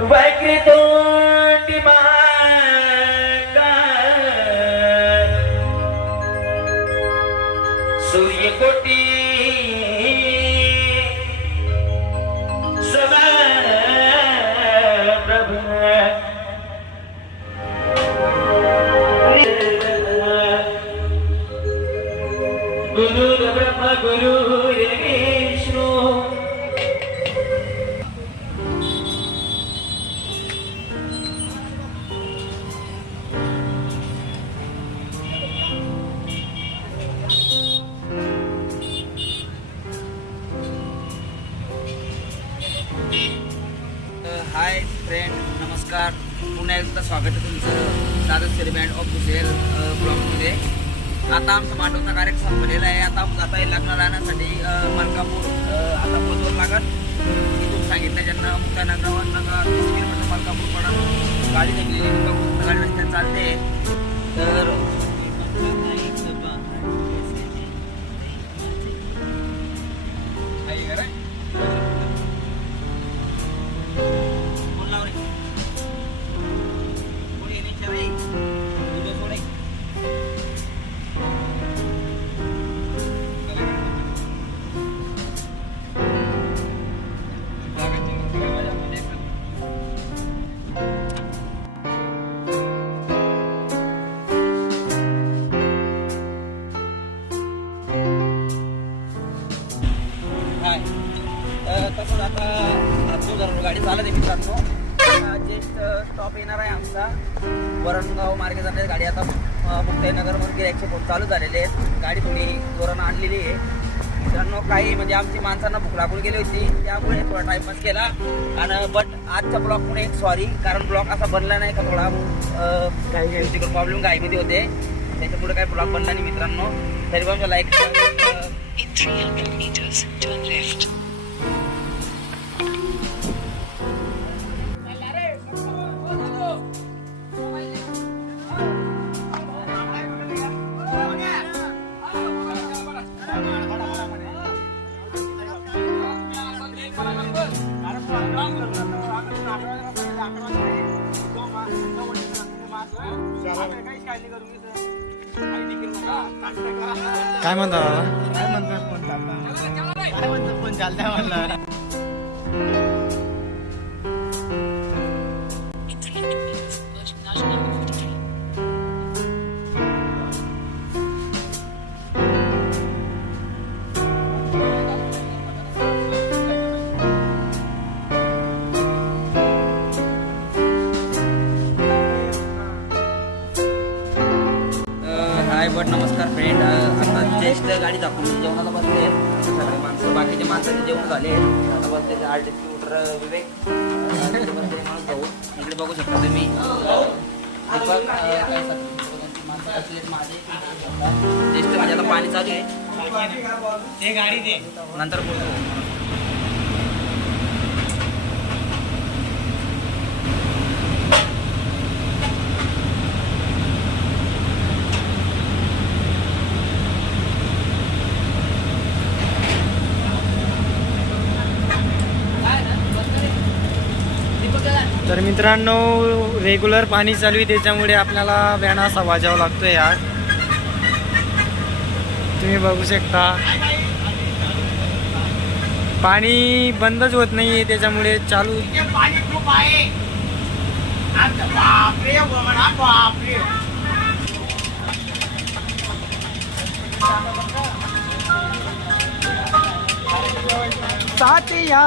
वक्रतुंड महाकाय सूर्यकोटि समप्रभ गुरुर्ब्रह्मा गुरुर्विष्णू हाय फ्रेंड, नमस्कार. पुन्हा एकदा स्वागत आहे तुमचं दादा सेलिब्रेंट ऑफ बुसेल ब्लॉगमध्ये. आता आमचा मांडवचा कार्यक्रम संपलेला आहे. आता जाता येईल लग्न राहण्यासाठी मलकापूर. आता पोहोचवर लागत इथून सांगितलं ज्यांना मुक्तानगरावर नका 30 किलोमीटर मलकापूर पडत. गाडी निघलेली गाडी रस्त्यात चालते. तर तसंच आता गाडी चालत आहे मित्रांनो. जस्ट स्टॉप येणार आहे आमचा वरणगाव मार्गे जाणारी गाडी. आता मुक्ताईनगरमध्ये 105 चालू झालेले आहेत. गाडी तुम्ही जोरानं आणलेली आहे मित्रांनो. काही म्हणजे आमची माणसांना भूक लागून गेली होती, त्यामुळे थोडा टाइमपास केला. आणि बट आजच्या ब्लॉकमुळे सॉरी, कारण ब्लॉक असा बनला नाही का, थोडा काही तिकडे प्रॉब्लेम गाडीमध्ये होते, त्याच्यामुळे काही ब्लॉक बनला नाही मित्रांनो. तरी पण like In 300 meters, turn left. काय म्हणता फोन चालतंय म्हणलं. In 300 meters, Burj National number 53. High but नमस्कार फ्रेंड. आता जस्ट गाडी दाखवून जेवणाला बसले आहेत सगळे माणसं. बाकीचे माणसाचे जेवण झाले आहेत. आता बसले आर्टिस्ट स्कूटर विवेक माणूस जाऊ. इकडे बघू शकता तुम्ही दीपक माणसं बसले माझे. जस्ट माझ्या आता पाणी चालू आहे, ते गाडी दे नंतर बोलतो. तर मित्रांनो, रेग्युलर पाणी चालू आहे, त्याच्यामुळे आपल्याला व्यान असा वाजावा लागतोय यार. तुम्ही बघू शकता पाणी बंदच होत नाहीये, त्याच्यामुळे चालू पाणी खूप आहे. बापरे बापरे. साथिया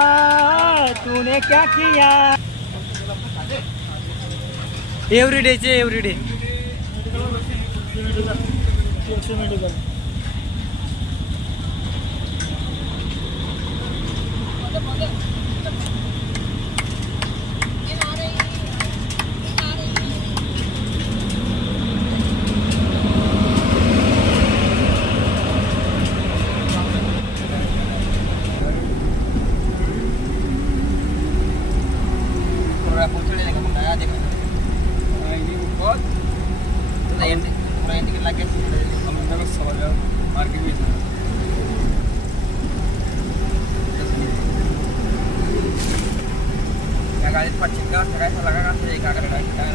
तूने क्या किया. एव्हरीडेचे एव्हरीडे. पूरा एंड के लाके गाडीत पाचशे का असतं काय सला का असतं एका गाडीत काय